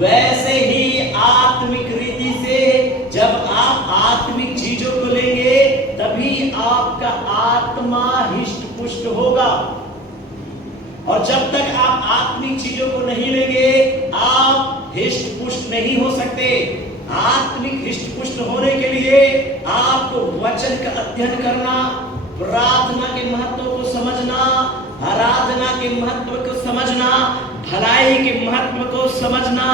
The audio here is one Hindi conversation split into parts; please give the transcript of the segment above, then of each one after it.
वैसे ही आत्मिक रीति से जब आप आत्मिक चीजों को लेंगे तभी आपका आत्मा हिष्ट पुष्ट होगा। और जब तक आप आत्मिक चीजों को नहीं लेंगे आप हिष्ट पुष्ट नहीं हो सकते। आत्मिक हिष्ट पुष्ट होने के लिए आपको वचन का अध्ययन करना, प्रार्थना के महत्व को समझना, आराधना के महत्व को समझना, भलाई के महत्व को समझना,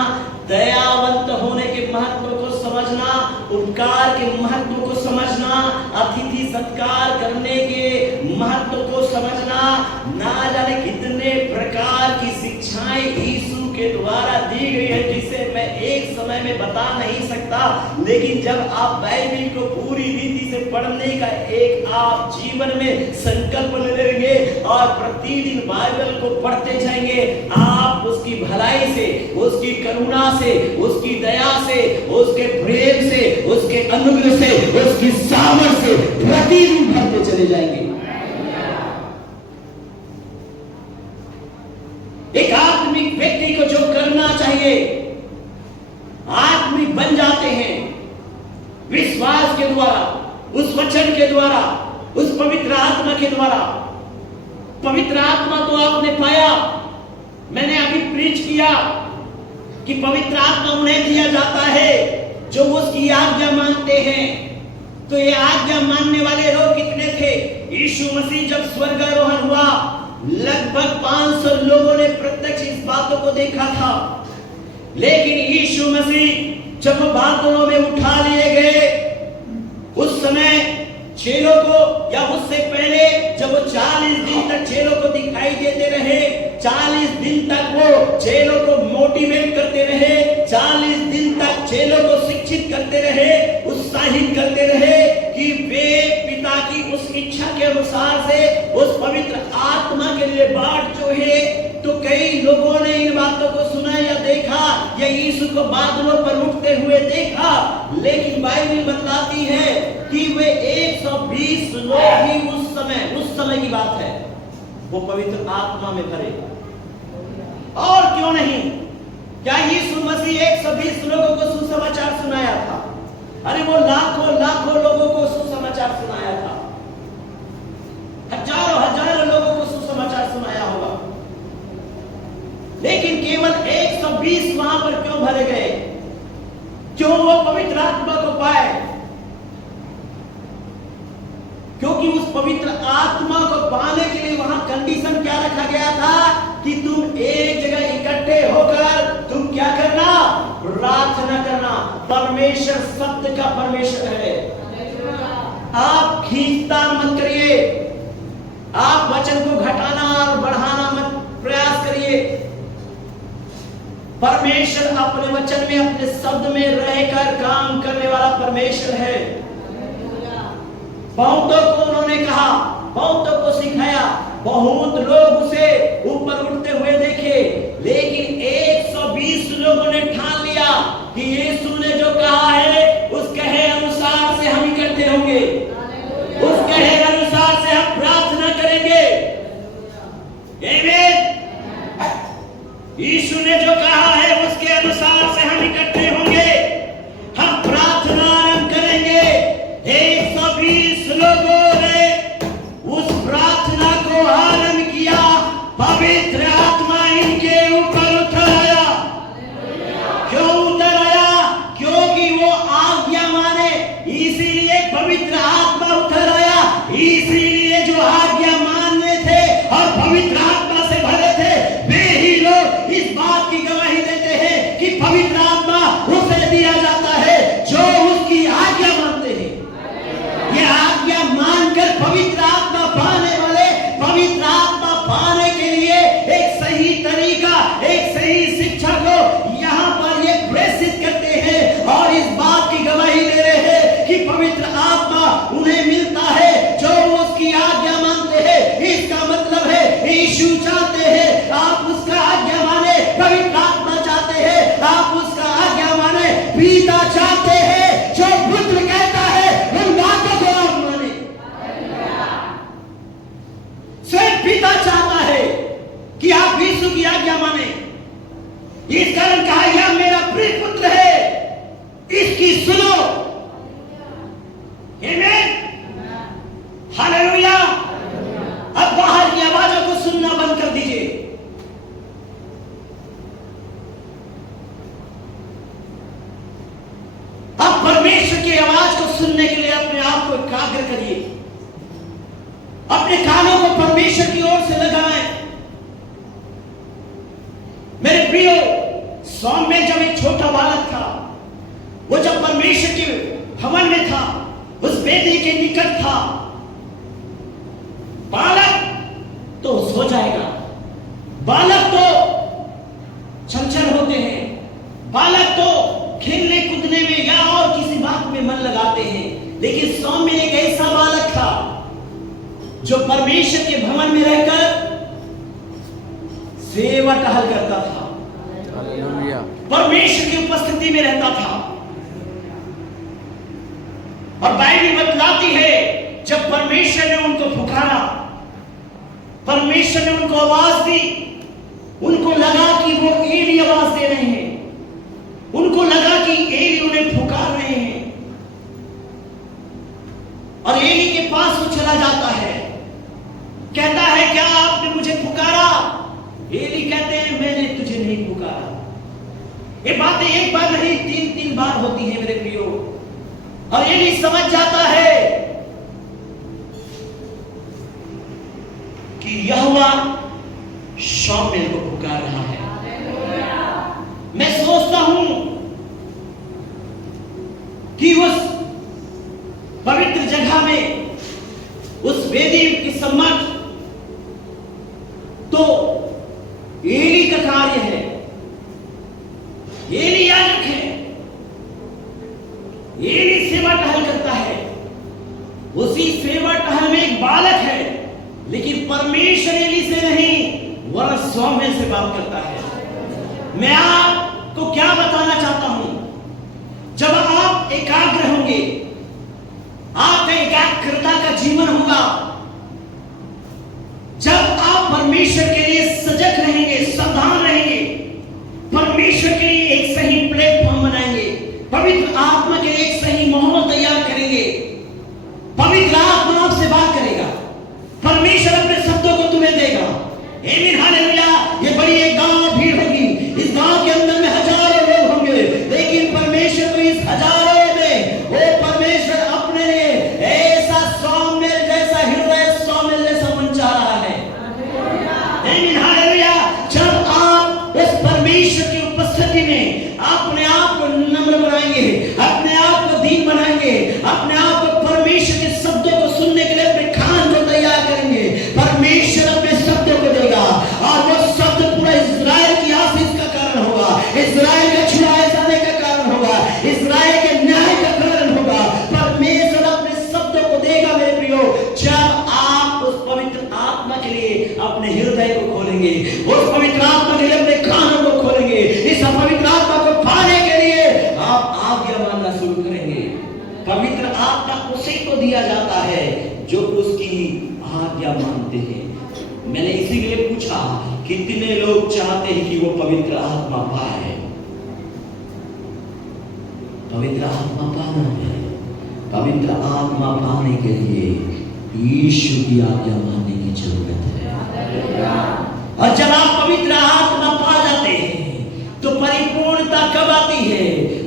दयावंत होने के महत्व को समझना, उपकार के महत्व को समझना, अतिथि सत्कार करने के महत्व को समझना, ना जाने कितने प्रकार की शिक्षाएं यीशु के द्वारा दी गई है जिसे मैं एक समय में बता नहीं सकता। लेकिन जब आप बाइबल को पूरी रीति से पढ़ने का एक आप जीवन में संकल्प ले लेंगे और प्रतिदिन बाइबल को पढ़ते जाएंगे, आप उसकी भलाई से, उसकी करुणा से, उसकी दया से, उसके प्रेम से, उसके अनुग्रह से, उसकी सामर्थ से प्रतिदिन भरते चले जाएंगे। एक आत्मिक व्यक्ति को जो करना चाहिए आत्मिक बन जाते हैं विश्वास के द्वारा, उस वचन के द्वारा, उस पवित्र आत्मा के द्वारा। पवित्र आत्मा तो आपने पाया, मैंने अभी प्रीच किया कि पवित्र आत्मा उन्हें दिया जाता है जो उसकी आज्ञा मानते हैं। तो ये आज्ञा मानने वाले लोग कितने थे? यीशु मसीह जब स्वर्गारोहण हुआ लगभग 500 लोगों ने प्रत्यक्ष इस बातों को देखा था। लेकिन यीशु मसीह जब बादलों में उठा लिए गए उस समय चेलों को, या उससे पहले जब वो 40 दिन तक चेलों को दिखाई देते रहे, 40 दिन तक वो चेलों को मोटिवेट करते रहे, 40 दिन तक चेलों को शिक्षित करते रहे, उत्साहित करते रहे कि वे पिता की उस इच्छा के अनुसार से उस पवित्र आत्मा के लिए बाट जो है। तो कई लोगों ने इन बातों को सुना या देखा या यीशु को बादलों पर उठते हुए देखा, लेकिन बाइबल बतलाती है कि वे 120 लोग ही उस समय की बात है वो पवित्र आत्मा में भरे। और क्यों नहीं, क्या यीशु मसीह 120 लोगों को सुसमाचार सुनाया था? अरे वो लाखों लाखों लोगों को सुसमाचार सुनाया था, हजारों हजारों लोगों को सुसमाचार सुनाया होगा। लेकिन केवल 120 वहां पर क्यों भरे गए? क्यों वो पवित्र आत्मा को पाए? क्योंकि उस पवित्र आत्मा को पाने के लिए वहां कंडीशन क्या रखा गया था कि तुम एक जगह इकट्ठे होकर तुम क्या करना? प्रार्थना करना। परमेश्वर शब्द का परमेश्वर है। आप खींचतान मत करिए, आप वचन को घटाना और बढ़ाना मत प्रयास करिए। परमेश्वर अपने वचन में, अपने शब्द में रहकर काम करने वाला परमेश्वर है। बहुतों को उन्होंने कहा, बहुतों को सिखाया, बहुत लोग उसे ऊपर उठते हुए देखे, लेकिन 120 लोगों ने ठान लिया कि यीशु ने जो कहा है उस कहे अनुसार से हम इकट्ठे होंगे, उस कहे अनुसार से हम प्रार्थना करेंगे। आमीन। यीशु ने जो कहा है उसके अनुसार से हम इकट्ठे होंगे, हम प्रार्थना आरंभ करेंगे। 120 लोगों ने उस प्रार्थना को आरंभ किया, पवित्र आत्मा इनके ऊपर उतर आया। क्यों उतर आया? क्योंकि वो आज्ञा माने, इसीलिए पवित्र आत्मा उतर आया। इसीलिए जो आज्ञा मानने थे और पवित्र आत्मा से भरे थे वे ही लोग इस बात की गवाही देते हैं कि पवित्र आत्मा उसे दिया जाता है जो उसकी आज्ञा मानते हैं। ये आज्ञा मानकर पवित्र आत्मा पाने वाले, पवित्र आत्मा पाने के लिए एक सही तरीका, एक सही शिक्षा को यहाँ पर ये प्रेषित करते हैं और इस बात की गवाही दे रहे हैं कि पवित्र आत्मा उन्हें मिलता है जो उसकी आज्ञा मानते हैं। इसका मतलब है यीशु चाहते हैं आप उसका आज्ञा माने, पवित्र आत्मा चाहते हैं आप उसका आज्ञा माने, पिता चाहते हैं जो पुत्र कहता है उन बातों को आप माने। स्वयं पिता चाहता है कि आप यीशु की आज्ञा माने। इस कारण कहा यह मेरा सुनने के लिए अपने आप को एकाग्र करिए, अपने कानों को परमेश्वर की ओर से लगाएं। मेरे प्रियो, सौम्य जब एक छोटा बालक था, वो जब परमेश्वर के भवन में था, उस वेदी के निकट था, बालक तो सो जाएगा, बालक तो चंचल होते हैं, बालक तो खेलने कूदने में या और किसी बात में मन लगाते हैं, लेकिन सौम्य एक ऐसा बालक था जो परमेश्वर के भवन में रहकर सेवा टहल करता था, परमेश्वर की उपस्थिति में रहता था। और बाइबल बतलाती है, जब परमेश्वर ने उनको पुकारा, परमेश्वर ने उनको आवाज दी, उनको लगा कि वो एली आवाज दे रहे हैं, उनको लगा कि एली उन्हें पुकार रहे हैं, और एली के पास वो चला जाता है, कहता है क्या आपने मुझे पुकारा? एली कहते हैं मैंने तुझे नहीं पुकारा। ये बातें एक बार नहीं 3-3 बार होती हैं मेरे प्रियो, और एली समझ जाता है कि यहोवा शाऊल को पुकार रहा है। मैं सोचता हूं कि उस पवित्र जगह में, उस वेदी के सम्मुख तो एली का कार्य है, एली याजक है, एली सेवा टहल करता है, उसी सेवा टहल में एक बालक है, लेकिन परमेश्वर एली से नहीं वरन सौम्य से बात करता है। मैं आपको क्या बताना चाहता हूं, जब आप एकाग्र होंगे, आपका एकाग्रता का जीवन होगा, जब आप परमेश्वर के लिए सजग रहेंगे, सावधान रहेंगे, परमेश्वर के लिए एक सही प्लेटफॉर्म बनाएंगे, पवित्र आत्मा के लिए एक सही माहौल तैयार करेंगे, पवित्र आत्मा आपसे बात करेगा, परमेश्वर अपने शब्दों को तुम्हें देगा। आमीन, हालेलुया। ये बड़ी एक गांव भीड़ होगी, इस गांव के अंदर में हजारों लोग होंगे, लेकिन परमेश्वर को इस हजारों में वो परमेश्वर अपने लिए ऐसा सौम्य जैसा हृदय, सौम्य जैसा मन चाह रहा है। आमीन, हालेलुया। जब आप उस परमेश्वर की उपस्थिति में अपने आप को नम्र बनाएंगे, अपने आप को दीन बनाएंगे, अपने आप को परमेश्वर के शब्दों को सुनने के लिए अपने कान को तैयार करेंगे, परमेश्वर अपने शब्दों को देगा, और वो शब्द पूरा इस्राएल की आशीष का कारण होगा, इस्राएल के छुड़ाए जाने का कारण होगा, इस्राएल के न्याय का कारण होगा। परमेश्वर अपने शब्दों को देगा मेरे प्रियो, जब आप उस पवित्र आत्मा के लिए अपने हृदय को खोलेंगे, उस पवित्र आत्मा के लिए अपने कानों को खोलेंगे, इस पवित्र आत्मा को पाने के लिए आप आज्ञा मानना शुरू करेंगे। पवित्र आत्मा उसी को दिया जाता है जो उसकी आज्ञा मानते हैं। मैंने इसीलिए पूछा, कितने लोग चाहते हैं कि वो पवित्र आत्मा पाए? पवित्र आत्मा पाना है, पवित्र आत्मा पाने के लिए यीशु की आज्ञा मानने की जरूरत है। और जब आप पवित्र आत्मा पा जाते हैं तो परिपूर्णता कब आती है?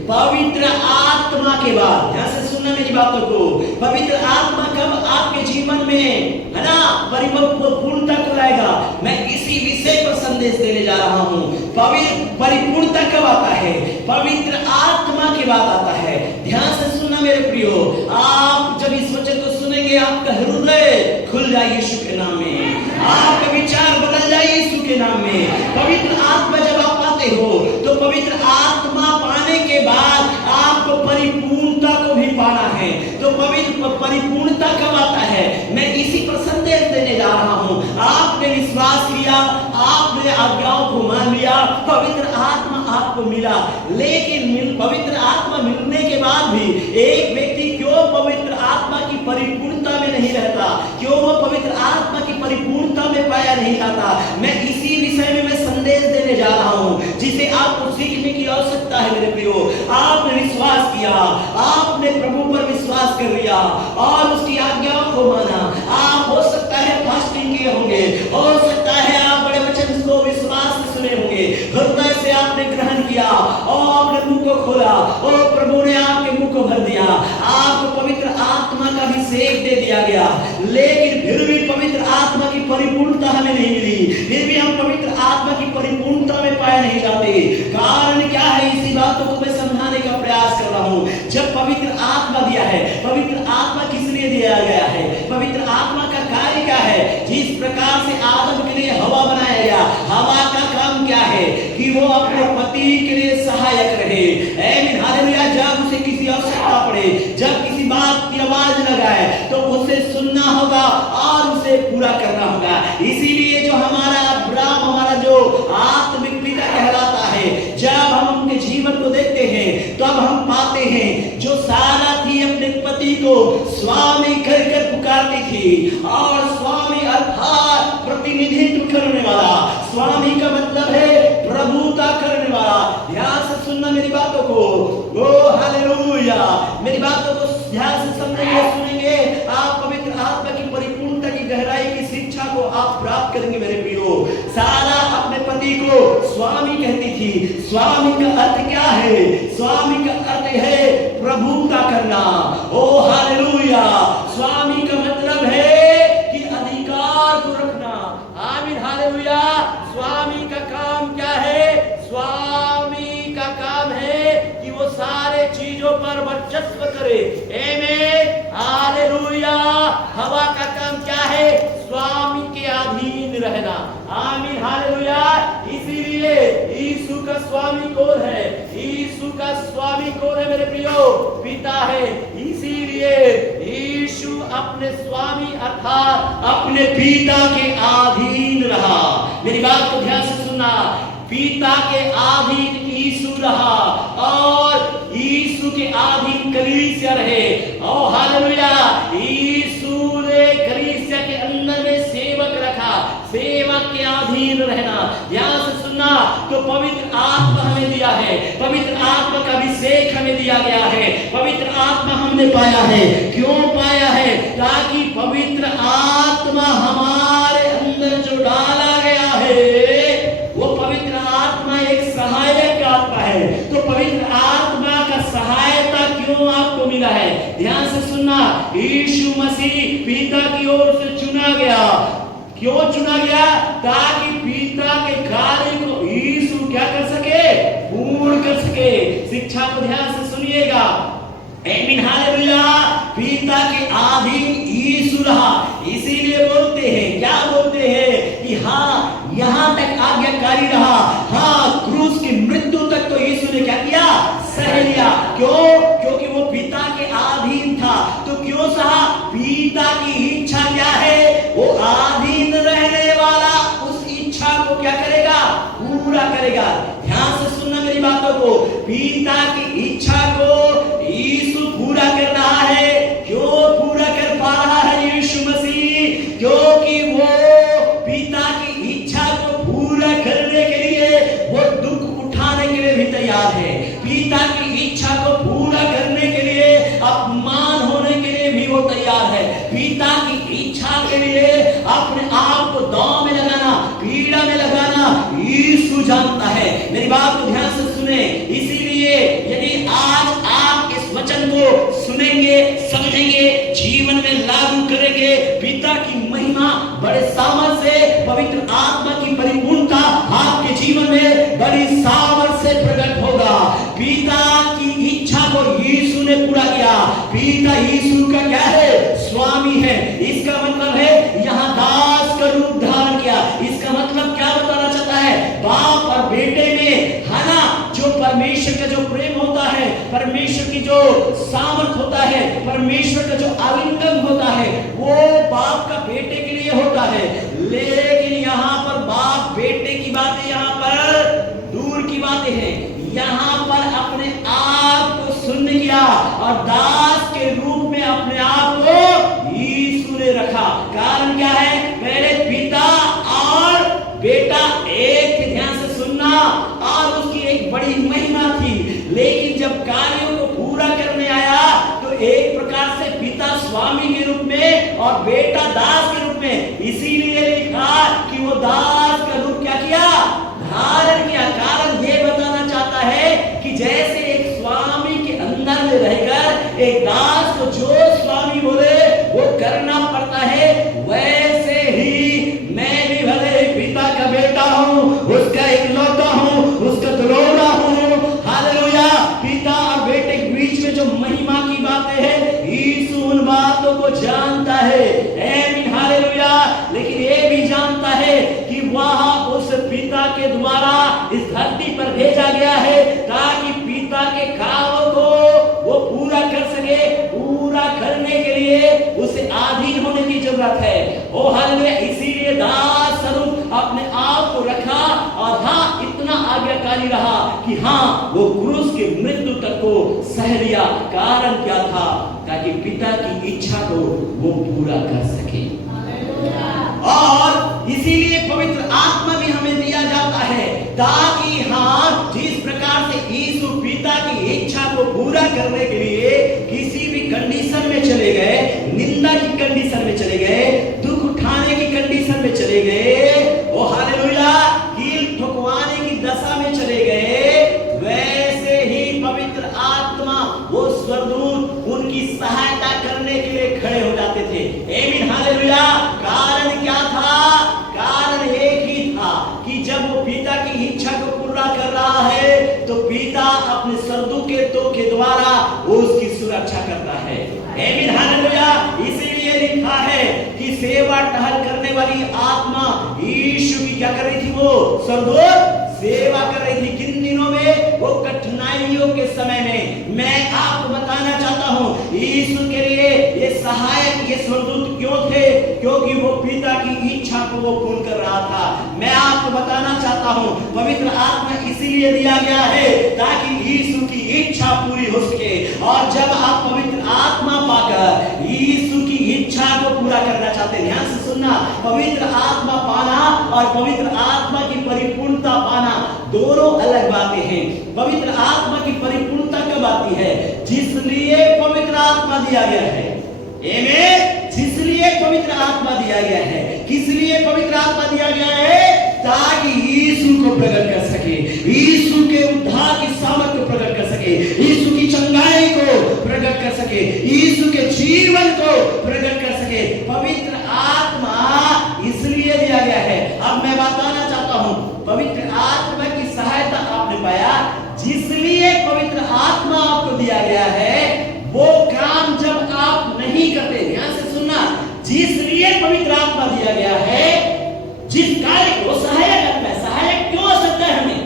पवित्र आत्मा के बाद। ध्यान से सुनना मेरी बातों को। पवित्र आत्मा कब आपके जीवन में है ना परिपूर्णता को लाएगा? मैं इसी विषय पर संदेश देने जा रहा हूं। परिपूर्णता कब आता है? पवित्र आत्मा के बाद आता है। ध्यान से सुनना मेरे प्रियो, आप जब इस वचन को सुनेंगे आपका हृदय खुल जाए यीशु के नाम में, आपका विचार बदल जाए यीशु के नाम में। पवित्र आत्मा जब आप पाते हो तो पवित्र आत्मा पाने के बाद आपको परिपूर्णता को भी पाना है। तो पवित्र परिपूर्णता कब आता है? मैं इसी पर संदेश देने जा रहा हूं। आपने विश्वास किया, आपने आज्ञाओं को मान लिया, पवित्र आत्मा आपको मिला, लेकिन पवित्र आत्मा मिलने के बाद भी एक व्यक्ति क्यों पवित्र आत्मा की परिपूर्णता में नहीं रहता? क्यों वो पवित्र आत्मा की परिपूर्णता में पाया नहीं जाता? मैं इसी विषय में मैं संदेश देने जा रहा हूं, जिसे आपको सीखने की आवश्यकता है मेरे प्रियो। आपने विश्वास किया, आपने प्रभु पर विश्वास कर लिया और उसकी आज्ञाओं को माना। आप हो सकता है फास्टिंग किए होंगे, हो सकता है आप बड़े वचन को विश्वास से सुने होंगे, हृदय से आपने ग्रहण किया और अपने मुंह को खोला, ओ प्रभु ने आपके मुंह को भर दिया, आपको पवित्र आत्मा का अभिषेक दे दिया गया, लेकिन फिर भी पवित्र आत्मा की परिपूर्णता हमें नहीं मिली, फिर भी हम पवित्र आत्मा की परिपूर्णता में पाए नहीं जाते। कारण क्या है? इसी बातों को मैं समझाने का प्रयास कर रहा हूँ। जब पवित्र आत्मा दिया है, पवित्र आत्मा किस लिए दिया गया है? पवित्र आत्मा का कार्य क्या है? जिस प्रकार से आदम के लिए हवा बनाया गया, हवा का काम क्या है? कि वो अपने पति के लिए सहायक रहे। आमीन, हालेलुया। जब उसे किसी आवश्यकता पड़े, जब किसी बात की आवाज लगाए, तो उसे सुनना होगा और उसे पूरा करना होगा। इसीलिए जो हमारा अब्राहम, हमारा जो आत्मिक पिता कहलाता है, जब हम उनके जीवन को देखते हैं तब हम पाते हैं जो सारा थी अपने पति को स्वामी कहकर पुकारती थी, और स्वामी अर्थात प्रतिनिधित्व करने वाला, स्वामी का मतलब है प्रभुता करने वाला। ध्यान से सुनना मेरी बातों को, ओ हालेलुया। मेरी बातों को ध्यान से समझेंगे, सुनेंगे, आप पवित्र आत्मा की परिपूर्णता की गहराई की शिक्षा को आप प्राप्त करेंगे मेरे प्रियो। सारा अपने पति को स्वामी कहती थी। स्वामी का अर्थ क्या है? स्वामी का अर्थ है प्रभुता करना। ओ हालेलुया। स्वामी का मतलब है कि अधिकार को रखना। आमीन, हालेलुया। स्वामी का काम क्या है? स्वामी का काम है कि वो सारे चीजों पर वर्चस्व करे। आमीन, हालेलुया। हवा का काम क्या है? स्वामी के अधीन रहना। आमीन, हालेलुया। इसीलिए यीशु का स्वामी कौन है? यीशु का स्वामी कौन है मेरे प्रियो? पिता है। इसीलिए यीशु अपने स्वामी अर्थात अपने पिता के अधीन रहा। मेरी बात को ध्यान से सुनना। पिता के अधीन यीशु रहा और यीशु के अधीन कलीसिया रहे। ओ हालेलुया। यीशु ने कलीसिया के अंदर में सेवक रखा, सेवक के अधीन रहना। ध्यान से सुनना। तो पवित्र आत्मा हमें दिया है, पवित्र आत्मा का अभिषेक हमें दिया गया है, पवित्र आत्मा हमने पाया है। क्यों पाया है? ताकि पवित्र आत्मा हमारे अंदर जो डाला गया है, वो पवित्र आत्मा एक सहायक आत्मा है। तो पवित्र आत्मा का सहायता क्यों आपको मिला है? ध्यान से सुनना। यीशु मसीह पिता की ओर से चुना गया। क्यों चुना गया? ताकि पिता के कार्य को यीशु क्या कर सके? पूर्ण कर सके। शिक्षा को ध्यान से सुनिएगा। आमीन, हालेलुया। पिता के अधीन यीशु रहा। इसीलिए बोलते हैं, क्या बोलते हैं? कि हाँ, यहां तक आज्ञाकारी रहा। हाँ, क्रूस की मृत्यु तक तो यीशु ने क्या किया? सह लिया। क्यों? क्योंकि वो पिता के अधीन था। तो क्यों सहा? पिता की इच्छा क्या है? वो अधीन रहने वाला उस इच्छा को क्या करेगा? पूरा करेगा। ध्यान से सुनना मेरी बातों को। पिता की इच्छा को यीशु पूरा कर रहा है। क्यों पूरा कर पा रहा है यीशु मसीह? क्योंकि वो पिता की इच्छा को पूरा करने के लिए वो दुख उठाने के लिए भी तैयार है। पिता की इच्छा को पूरा करने के लिए अपमान होने के लिए भी वो तैयार है। पिता की इच्छा के लिए अपने आप को दांव में लगाना, पीड़ा में लगाना यीशु जानता है। मेरी बात को ध्यान से सुने। इसीलिए यदि आज आप इस वचन को सुनेंगे, समझेंगे, जीवन में लागू करेंगे, पिता की महिमा बड़े सामर्थ्य से, पवित्र आत्मा की परिपूर्णता आपके जीवन में बड़ी सामर्थ्य से प्रकट होगा। पिता की इच्छा को यीशु ने पूरा किया। पिता यीशु का क्या है? स्वामी है। इसका मतलब है यहाँ दास का रूप धारण किया। इसका मतलब क्या बताना चाहता है? बाप और बेटे में है ना, जो परमेश्वर का जो प्रेम होता है, परमेश्वर की जो सामर्थ होता है, परमेश्वर का जो आलिंगन होता है, वो बाप का बेटे के लिए होता है। लेकिन यहाँ पर बाप बेटे की बातें यहाँ पर दूर की बातें हैं। यहाँ पर अपने आप को शून्य किया और दास के रूप में अपने आप को यीशु ने रखा। कारण क्या है? पहले पिता और बेटा एक थे। ध्यान से सुनना। और उसकी एक बड़ी महिमा थी। लेकिन जब कार्यों को पूरा करने आया तो एक प्रकार से पिता स्वामी के रूप में और बेटा दास के रूप में। इसीलिए लिखा कि वो दास का रूप क्या किया? धारण किया। कारण ये बताना चाहता है कि जैसे ओ हालेलुया, इसीलिए दास स्वरूप अपने आप को रखा और हाँ इतना आज्ञाकारी रहा कि हाँ वो क्रूस के मृत्यु तक को सह लिया। कारण क्या था? ताकि पिता की इच्छा को वो पूरा कर सके। और इसीलिए पवित्र आत्मा भी हमें दिया जाता है ताकि हाँ जिस प्रकार से यीशु पिता की इच्छा को पूरा करने के लिए किसी भी कंडीशन में चले गए, निंदा की कंडीशन में चले गए, दुख उठाने की कंडीशन में चले गए, ओ हालेलुया, कील ठुकवाने की दशा में चले गए, वैसे ही पवित्र आत्मा वो स्वर्गदूत उनकी सहायता करने के लिए खड़े हो जाते थे। आमीन हालेलुया। कारण क्या था? कारण एक ही था कि जब वो पिता की इच्छा को पूरा कर रहा है तो पिता अपने स्वर्गदूतों के द्वारा वो उसकी सुरक्षा करता है। आमीन हालेलुया। इसीलिए लिखा है कि सेवा टहल करने वाली आत्मा यीशु की क्या कर रही थी? वो स्वर्गदूत सेवा कर रही थी। किन दिनों में? वो कठिनाइयों के समय में। मैं आपको बताना चाहता हूं यीशु के लिए ये सहायक, ये स्वर्गदूत क्यों थे? क्योंकि वो पिता की इच्छा को वो पूर्ण कर रहा था। मैं आपको बताना चाहता हूं पवित्र आत्मा इसीलिए दिया गया है ताकि यीशु की इच्छा पूरी हो सके। और जब आप पवित्र आत्मा पाकर यीशु की इच्छा को पूरा करना चाहते हैं, ध्यान से सुनना, पवित्र आत्मा पाना और पवित्र आत्मा की परिपूर्णता पाना दोनों अलग बातें हैं। पवित्र आत्मा की परिपूर्णता कब आती है? जिसलिए पवित्र आत्मा दिया गया है। आमीन। जिसलिए पवित्र आत्मा दिया गया है। किस लिए पवित्र आत्मा दिया गया है? ताकि यीशु को प्रकट कर सके, यीशु के उद्धार की सामर्थ्य को प्रकट कर सके, यीशु की चंगाई को प्रकट कर सके, यीशु के जीवन को प्रकट कर सके। पवित्र आत्मा इसलिए दिया गया है। अब मैं बताना चाहता हूं पवित्र आत्मा की सहायता आपने पाया, जिसलिए पवित्र आत्मा आपको दिया गया है वो काम जब आप नहीं करते, ध्यान से सुनना, जिसलिए पवित्र आत्मा दिया गया है, जिस कार्य को सहायक करता है। सहायक क्यों हो सकता है हमें?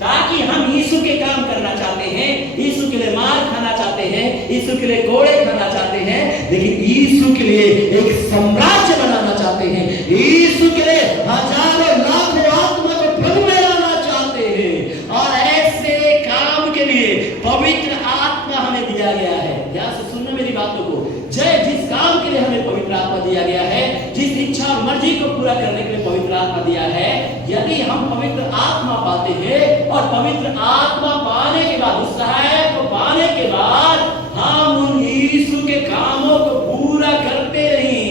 ताकि हम यीशु के काम करना चाहते हैं, यीशु के लिए मार खाना चाहते हैं, यीशु के लिए कोड़े खाना चाहते हैं, लेकिन यीशु के लिए एक साम्राज्य बनाना चाहते हैं, यीशु के लिए हजारों लाखों आत्मा को प्रभु में लाना चाहते हैं। और ऐसे काम के लिए पवित्र आत्मा हमें दिया गया है। ध्यान से सुनना मेरी बातों को। जिस काम के लिए हमें पवित्र आत्मा दिया गया है, जिस इच्छा और मर्जी को पूरा करने के लिए पवित्र आत्मा दिया है, यदि हम पवित्र आत्मा पाते हैं और पवित्र आत्मा पाने के बाद, उस सहायक को पाने के बाद हम उन यीशु के कामों को पूरा करते नहीं,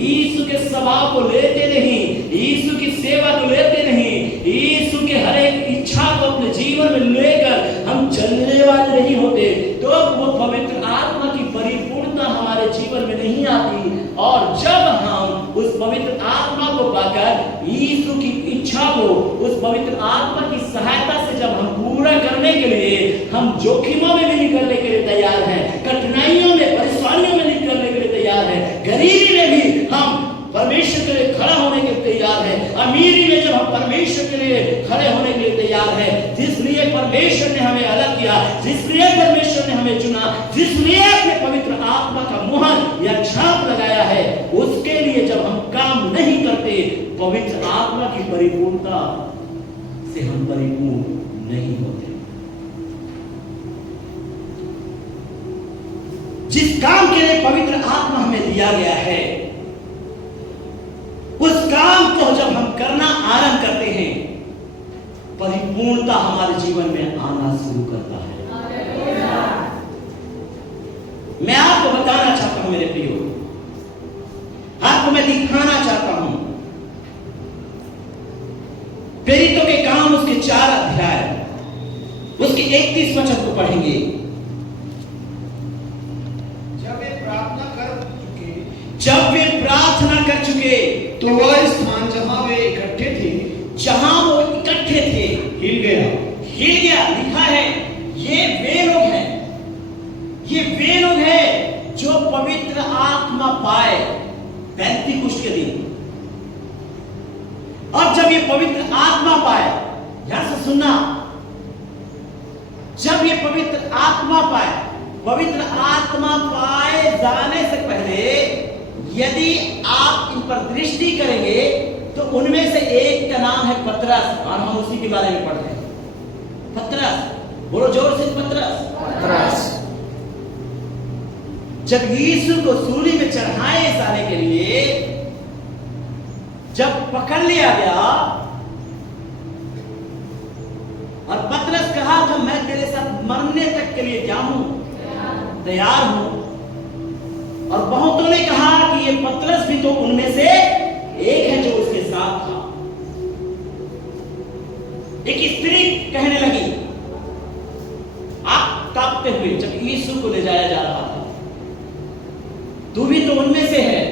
यीशु के स्वभाव को लेते नहीं, यीशु की सेवा को लेते नहीं, यीशु के हर एक इच्छा को अपने जीवन में लेकर हम चलने वाले नहीं होते, तो वो पवित्र आत्मा की परिपूर्णता हमारे जीवन में नहीं आती। और जब हम उस पवित्र आत्मा को पाकर यीशु की इच्छा को, उस पवित्र आत्मा की सहायता से जब हम पूरा करने के लिए, हम जोखिमों में भी निकलने के लिए तैयार हैं, कठिनाइयों में, परेशानियों में निकलने के लिए तैयार हैं, गरीबी में भी हम परमेश्वर के लिए खड़ा होने के लिए तैयार है, अमीरी में जब हम परमेश्वर के लिए खड़े होने के लिए तैयार है, जिसलिए परमेश्वर ने हमें अलग किया, जिसलिए परमेश्वर ने हमें चुना, जिसलिए अपने पवित्र आत्मा का मुहर या छाप लगाया है, उसके लिए जब हम काम नहीं करते, पवित्र आत्मा की परिपूर्णता से हम परिपूर्ण नहीं होते। जिस काम के लिए पवित्र आत्मा हमें दिया गया है, उस काम को जब हम करना आरंभ करते हैं, परिपूर्णता हमारे जीवन में आना शुरू करता है। मैं आपको बताना चाहता हूं मेरे प्रियो, आपको मैं दिखाना चाहता हूं प्रेरितों के काम उसके 4 अध्याय, उसके 31 वचन को पढ़ेंगे। जब वे प्रार्थना कर चुके तो वह स्थान जहां वे इकट्ठे थे, हिल गया। लिखा है ये वे लोग हैं जो पवित्र आत्मा पाए पेंतीकुस्ट के दिन। और जब ये पवित्र आत्मा पाए, ध्यान से सुनना, जब ये पवित्र आत्मा पाए, पवित्र आत्मा पाए जाने से पहले यदि आप इन पर दृष्टि करेंगे तो उनमें से एक का नाम है पतरस, और हम उसी के बारे में पढ़ रहे हैं। पतरस, बोलो जोर से, पतरस। पतरस जब यीशु को सूली में चढ़ाए जाने के लिए जब पकड़ लिया गया और पतरस कहा कि मैं तेरे साथ मरने तक के लिए जाऊं, तैयार हूं, और बहुतों ने कहा कि ये पतरस भी तो उनमें से एक है जो उसके साथ था। एक स्त्री कहने लगी आग तापते हुए जब यीशु को ले जाया जा रहा था, तू भी तो उनमें से है।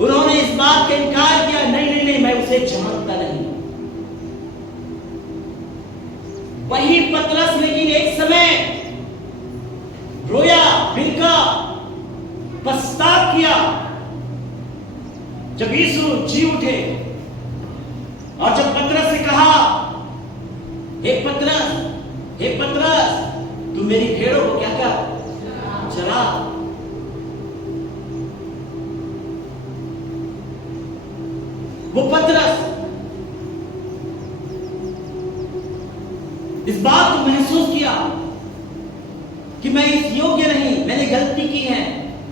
उन्होंने इस बात का इनकार किया, नहीं नहीं नहीं, मैं उसे जानता नहीं। वही पतरस लेकिन एक समय रोया, बिलका, पछतावा किया जब यीशु जी उठे और जब पतरस से कहा, हे पतरस, हे पतरस, तू मेरी भेड़ों को क्या कर, चरा। वो पतरस इस बात को महसूस किया कि मैं इस योग्य नहीं, मैंने गलती की है,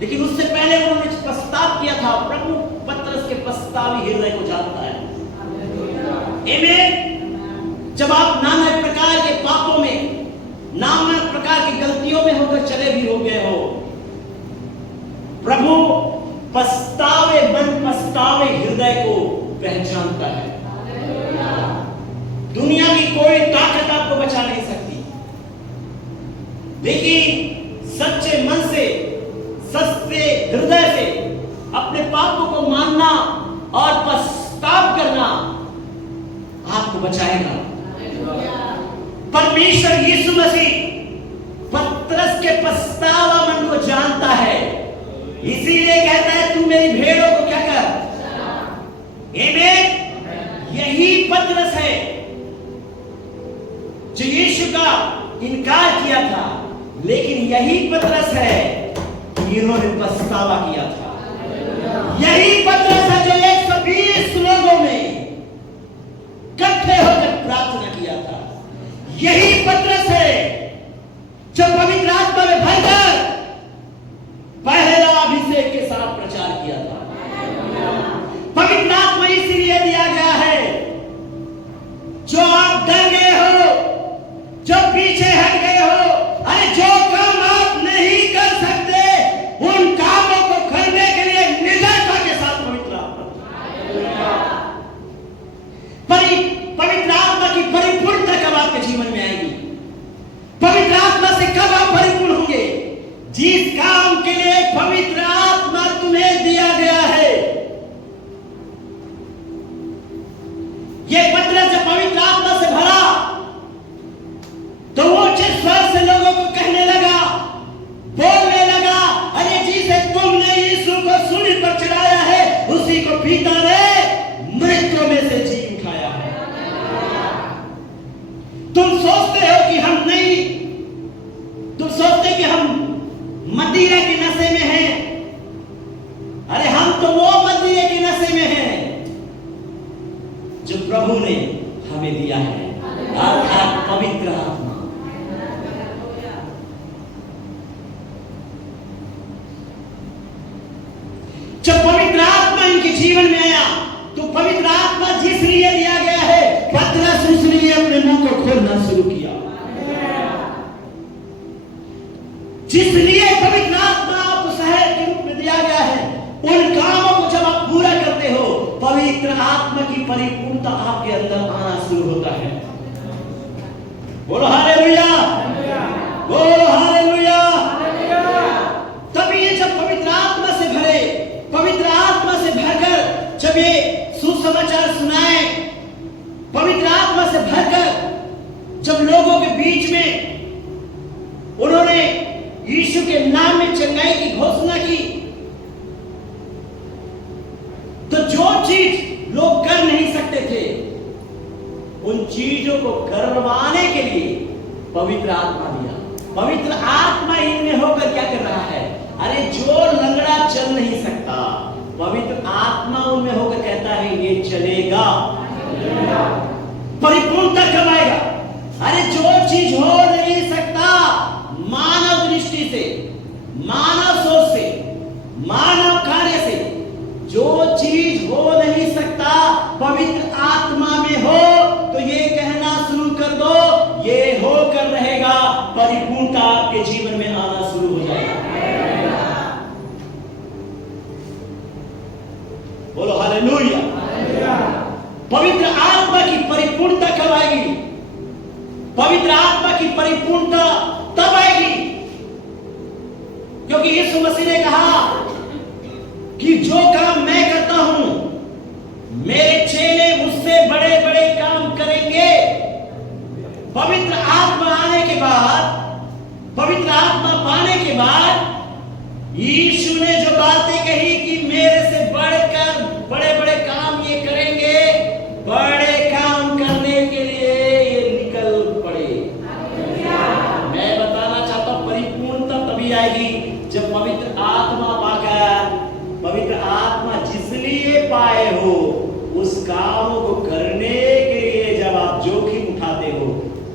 लेकिन उससे पहले उन्होंने पछतावा किया था। प्रभु पतरस के पछतावी हृदय को जानता है। आमीन। जब आप नाना प्रकार के पापों में, नाना प्रकार की गलतियों में होकर चले भी हो गए हो, प्रभु पछतावे मन, पछतावे हृदय को पहचानता है। दुनिया की कोई ताकत आपको बचा नहीं सकती, लेकिन सच्चे मन से, सच्चे हृदय से अपने पापों को मानना और पछतावा करना आपको बचाएगा। परमेश्वर यीशु मसीह पतरस के पछतावा मन को जानता है, इसीलिए कहता है तू मेरी भेड़ों को क्या कर। आमीन। यही पतरस है जो यीशु का इनकार किया था, लेकिन यही पतरस है जिन्होंने पछतावा किया था। यही पतरस है जो 120 लोगों में इकट्ठे होकर प्रार्थना किया था। यही पतरस है जो पवित्र आत्मा में भरकर पहला अभिषेक के साथ प्रचार किया था। पवित्र आत्मा इसलिए दिया गया है, जो आप डर गए हो, जो पीछे हट गए हो, अरे जो काम आप नहीं कर सकते उन कामों को करने के लिए निडरता के साथ पवित्र आत्मा, पवित्र आत्मा की परिपूर्णता कब आपके जीवन में आएगी? पवित्र आत्मा से कब आप परिपूर्ण होंगे? जिस काम के लिए पवित्र आत्मा तुम्हें दिया गया है। यह पतरस जब पवित्र आत्मा से भरा तो वो जिस स्वर से लोगों को कहने लगा, बोलने लगा, अरे जिसे तुमने यीशु को सूली पर चढ़ाया है उसी को पिता ने मृतकों में से जी उठाया है। तुम सोचते हो कि हम नहीं, तुम सोचते कि हम मदिरा के नशे में हैं, अरे हम तो वो मदिरे के नशे में हैं जो प्रभु ने हमें दिया है, अर्थात पवित्र आत्मा। जब पवित्र आत्मा इनके जीवन में आया तो पवित्र आत्मा जिस लिए दिया गया है, पतरस उस लिए अपने मुंह को खोलना शुरू किया। जिस लिए पवित्र आत्मा आपको सहायक के रूप में दिया गया है, उन कामों को जब आप पूरा करते हो, पवित्र आत्मा की परिपूर्णता आपके अंदर आना शुरू होता है। बोलो हालेलुया, बोलो हालेलुया। तभी ये जब पवित्र आत्मा से भरे, पवित्र आत्मा से भरकर जब ये सुसमाचार सुनाए, पवित्र आत्मा से भरकर जब लोगों के बीच में उन्होंने यीशु के नाम में चंगाई की घोषणा की, तो जो चीज लोग कर नहीं सकते थे उन चीजों को करवाने के लिए पवित्र आत्मा दिया। पवित्र आत्मा इनमें होकर क्या कर रहा है? अरे जो लंगड़ा चल नहीं सकता, पवित्र आत्मा उनमें होकर कहता है ये चलेगा, परिपूर्णता कब आएगा? अरे जो चीज हो नहीं सकता मानव दृष्टि से, मानव सोच से, मानव कार्य से, जो चीज हो नहीं सकता पवित्र आत्मा में हो तो ये कहना शुरू कर दो, ये होकर रहेगा, परिपूर्णता आपके जीवन में आना शुरू हो जाएगा। बोलो हालेलुया। पवित्र आत्मा की परिपूर्णता कब आएगी? पवित्र आत्मा की परिपूर्णता तब आएगी क्योंकि यीशु मसीह ने कहा कि जो काम मैं करता हूं मेरे चेले मुझसे बड़े बड़े काम करेंगे। पवित्र आत्मा आने के बाद, पवित्र आत्मा पाने के बाद यीशु ने जो बातें कही कि मेरे से बढ़कर बड़े बड़े काम ये करेंगे, बड़े काम करने के लिए ये निकल पड़े। मैं बताना चाहता हूं परिपूर्णता तभी आएगी जब पवित्र आत्मा पाकर, पवित्र आत्मा जिस लिए पाए हो उस कामों को करने के लिए जब आप जोखिम उठाते हो,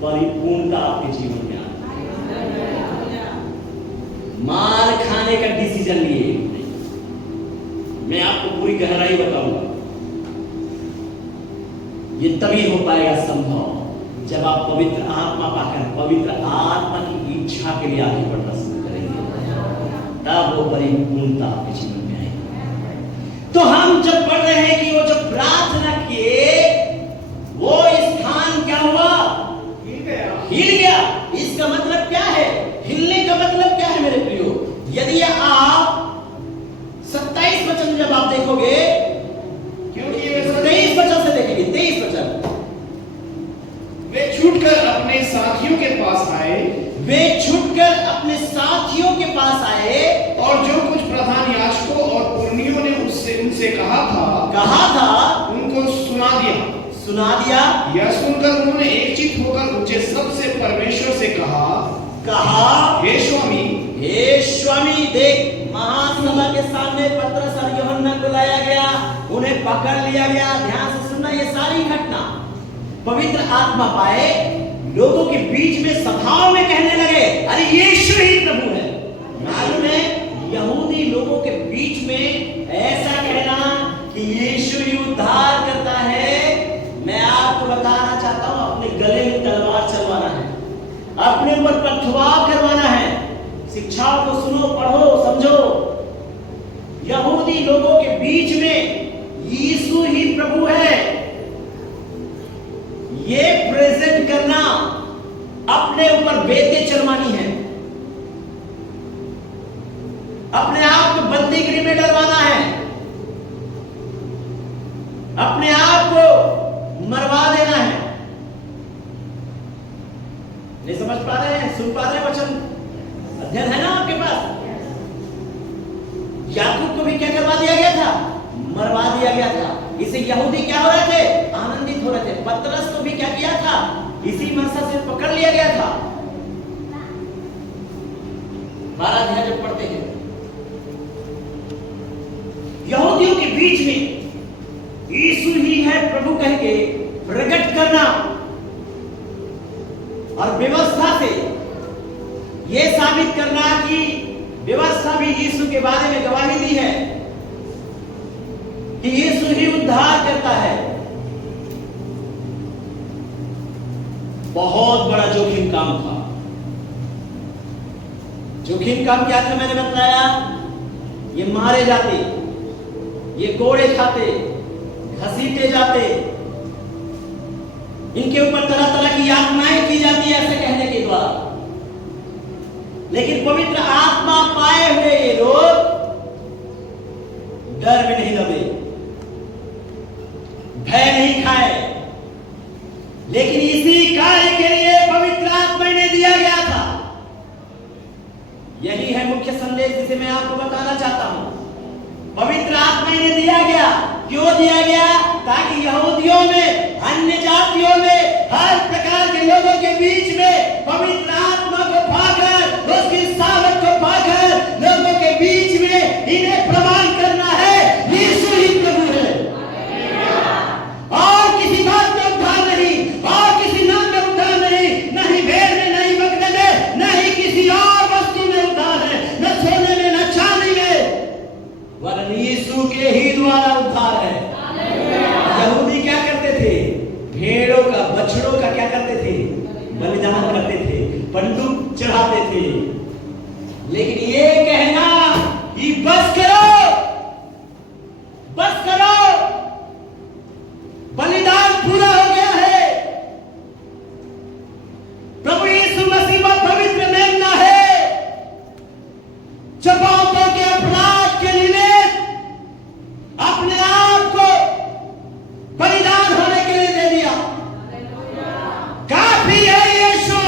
परिपूर्णता आपके जीवन में आती है। मार खाने का डिसीजन लिए, मैं आपको पूरी गहराई बताऊंगा, ये तभी हो पाएगा संभव जब आप पवित्र आत्मा पाकर पवित्र आत्मा की इच्छा के लिए आगे बढ़ना शुरू करेंगे, तब वो परिपूर्णता आपके जीवन में आएगी। तो हम जब पढ़ रहे हैं कि वो जो प्रार्थना किए वो स्थान क्या हुआ? हिल गया। इसका मतलब क्या है? हिलने का मतलब क्या है मेरे प्रियो? यदि आप 27 वचन जब आप देखोगे, क्योंकि 23 वचन से देखेंगे, 23 वचन, वे छूटकर अपने साथियों के पास आए, वे छूटकर अपने साथियों के पास आए और जो कुछ प्रधान याजकों और पुरनियों ने उनसे कहा था उनको सुना दिया। यह सुनकर उन्होंने एकचित होकर ऊंचे सबसे परमेश्वर से कहा, हे स्वामी, देख महासभा के सामने पतरस और यूहन्ना को लाया गया, उन्हें पकड़ लिया गया। ध्यान से सुनना ये सारी घटना। पवित्र आत्मा पाए, लोगों के बीच में सभाओं में कहने लगे, अरे यीशु ही प्रभु है। मालूम है यहूदी लोगों के बीच में ऐसा कहना कि यीशु ही उद्धार करता है, मैं आपको बताना चाहता हूं, अपने गले में तलवार चलवाना है, अपने ऊपर पथवार करवाना है। शिक्षाओं को सुनो, पढ़ो, समझो। यहूदी लोगों के बीच में यीशु ही प्रभु है, ये प्रेजेंट करना, अपने ऊपर बेते चलवानी है, अपने आप को बंदीगृह में डलवाना है, अपने आप को मरवा देना है। नहीं समझ पा रहे हैं? सुन पा रहे हैं? वचन अध्ययन है ना आपके पास? याकूब को भी क्या करवा दिया गया था? मरवा दिया गया था। इसे यहूदी क्या हो रहे थे? आनंदित हो रहे थे। पतरस को भी क्या किया था? इसी मनसा से पकड़ लिया गया था। 12 अध्याय जब पढ़ते हैं, यहूदियों के बीच में यीशु ही है प्रभु कह के प्रकट करना और व्यवस्था से यह साबित करना कि व्यवस्था भी यीशु के बारे में गवाही दी है कि यीशु ही उद्धार करता है। बहुत बड़ा जोखिम काम था। जोखिम काम क्या था? मैंने बताया, ये मारे जाते, ये कोड़े खाते, घसीटे जाते, इनके ऊपर तरह तरह की यातनाएं की जाती है ऐसे कहने के द्वारा। लेकिन पवित्र आत्मा पाए हुए ये लोग डर में नहीं दबे, भय नहीं खाए, लेकिन इसी कार्य के लिए पवित्र आत्मा ने दिया गया था। यही है मुख्य संदेश जिसे मैं आपको बताना चाहता हूं। पवित्र आत्मा ने दिया गया। क्यों दिया गया? ताकि यहूदियों में, अन्य जातियों में, हर प्रकार के लोगों के बीच में पवित्र आत्मा को पाकर, उसकी सावत को पाकर लोगों के बलिदान करते थे, बंदूक चढ़ाते थे। लेकिन ये कहना कि बस करो, बस करो, बलिदान पूरा हो गया है, प्रभु यीशु मसीह में पवित्र मेमना है जो बहुतों के अपराध के निमित्त अपने आप को बलिदान होने के लिए दे दिया। काफी है यीशु,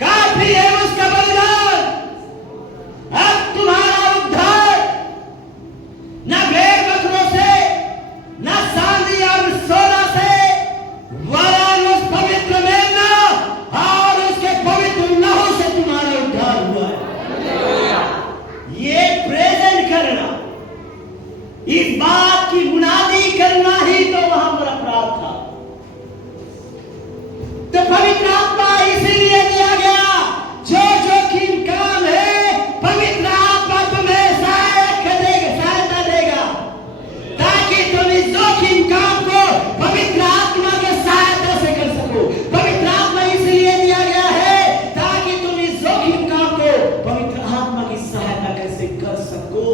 काफी है उसका बलिदान। अब तुम्हारा उद्धार न भेड़ बकरों से, न चांदी और सोना से, वरन उस पवित्र मेमना और उसके पवित्र लहू से तुम्हारा उद्धार हुआ है। ये प्रेजेंट करना, इस बात की मुनादी करना ही तो वहां पर अपराध था। तो पवित्र आत्मा इसीलिए दिया गया, जो जोखिम काम है पवित्र आत्मा तुम्हें सहायता देगा, ताकि तुम इस जोखिम काम को पवित्र आत्मा के सहायता से कर सको। पवित्र आत्मा इसलिए दिया गया है ताकि तुम इस जोखिम काम को पवित्र आत्मा की सहायता कैसे कर सको।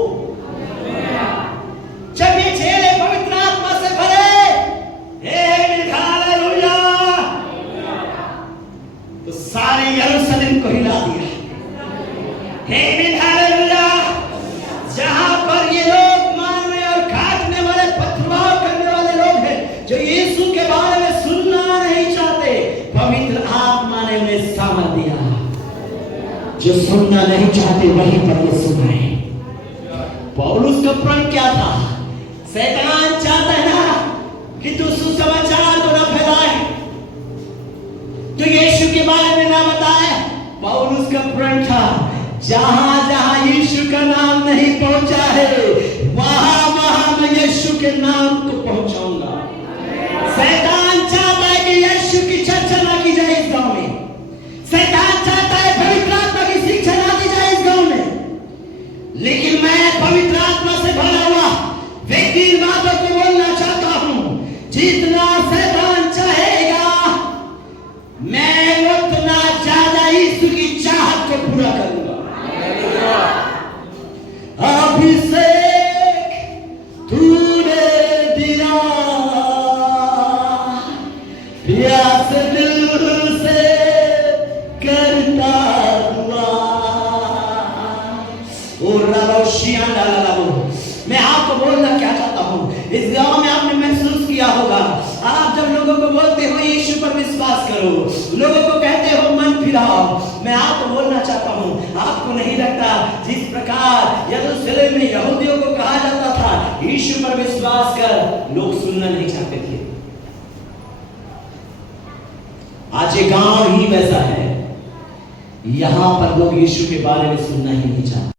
जब ये चेले पवित्र आत्मा से भरे, हालेलुया, तो सारे यरूशलेम को हिला दिया। हालेलुया, जहां पर ये लोग मारने और काटने वाले, पथराव करने वाले लोग हैं, जो यीशु के बारे में सुनना नहीं चाहते, पवित्र आत्मा ने उन्हें सामर्थ दिया। जो सुनना नहीं चाहते वहीं पर ये सुनाए। पौलुस का प्रण क्या था? शैतान चाहता है ना कि तू सुसमाचार को न फैलाए, तो यीशु के बारे में ना बताए। पौलुस का प्रण था, जहां जहां यीशु का नाम नहीं पहुंचा है, वहां वहां मैं यीशु के नाम को पहुंचाऊंगा। शैतान चाहता है कि यीशु की चर्चा ना की जाए इस गांव में। शैतान चाहता है पवित्र आत्मा की शिक्षा ना दी जाए इस गांव में। लेकिन मैं पवित्र आत्मा से भरा हुआ व्यक्ति बातों को बोलना चाहता हूं। जितना शैतान चाहेगा, मैं उतना ज्यादा यीशु की चाहत को पूरा करूंगा। अभिषेक तूने दिया, प्यास दिल से करता हुआ। मैं आपको बोलना क्या चाहता हूं, इस गांव में आपने महसूस किया होगा, आप जब लोगों को बोलते हो यीशु पर विश्वास करो, लोगों को कहते हो मन फिराओ, मैं आपको बोलना चाहता हूं, आपको नहीं लगता जिस प्रकार यरूशलेम में यहूदियों को कहा जाता था यीशु पर विश्वास कर, लोग सुनना नहीं चाहते थे। आज ये गांव ही वैसा है, यहां पर लोग यीशु के बारे में सुनना ही नहीं चाहते।